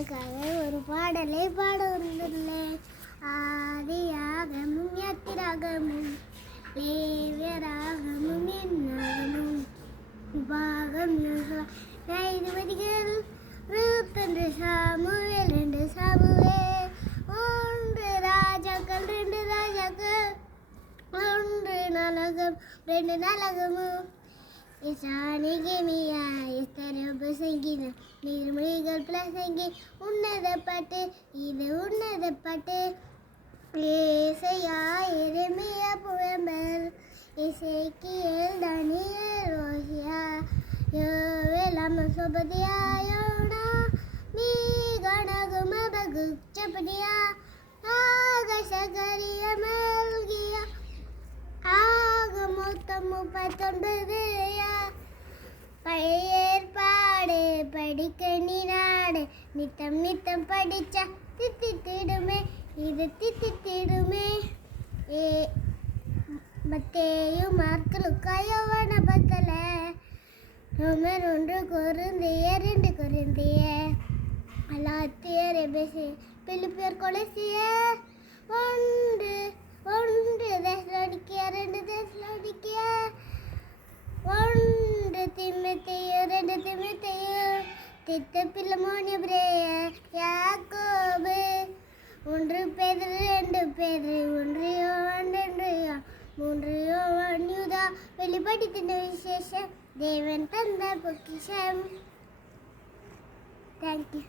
உங்களுக்காக ஒரு பாடலை பாட வந்துள்ளேன். ஆதியாகமும் யாத்திராகமும் லேவியராகமும் என்னாகமும் பாகம் 5 வரிகள். ரூத் சாமுவேல் 2 சாமுவேல் 1 ராஜாக்கள் 2 ராஜாக்கள் 1 நாளாகம் 2 நாளாகமும் இசானிகேமியா இஸ்தரபசங்கின நீர்மொழிகள் பிரசங்கி உன்னத பாட்டு இது உன்னத பாட்டு. ஏசையா எரேமியா புலம்பல் எசேக்கியேல் தானியேல் ஓசியா யோவேல் ஆமோஸ் ஓபதியா யோனா மீகா நகூம் ஹபக்குக் செபனியா ஆகாய் சகரியா மல்கியா மொத்தம் 39. பழைய ஏற்பாடு படிக்க நீராடு நித்தம் நித்தம் படிச்சா தித்திடுமே இது தித்திடுமே. மத்தேயு மார்க்கு லூக்கா யோவான் பத்தல ரோமர் 1 கொரிந்தியர் 2 கொரிந்தியர் கலாத்தியர் எபேசியர் பிலிப்பியர் கொலோசியர் 1 தெசலோனிக்கேயர் 2 தெசலோனிக்கேயர் 1 தீமோத்தேயு 2 தீமோத்தேயு தீத்து பிலமோன் எபிரேயர் யாக்கோபு 1 பேதுரு 2 பேதுரு 1 யோவான் 2 3 யோவான் யூதா வெளிப்படுத்தின விசேஷம் தேவன் தந்த பொக்கிஷம். தேங்க்யூ.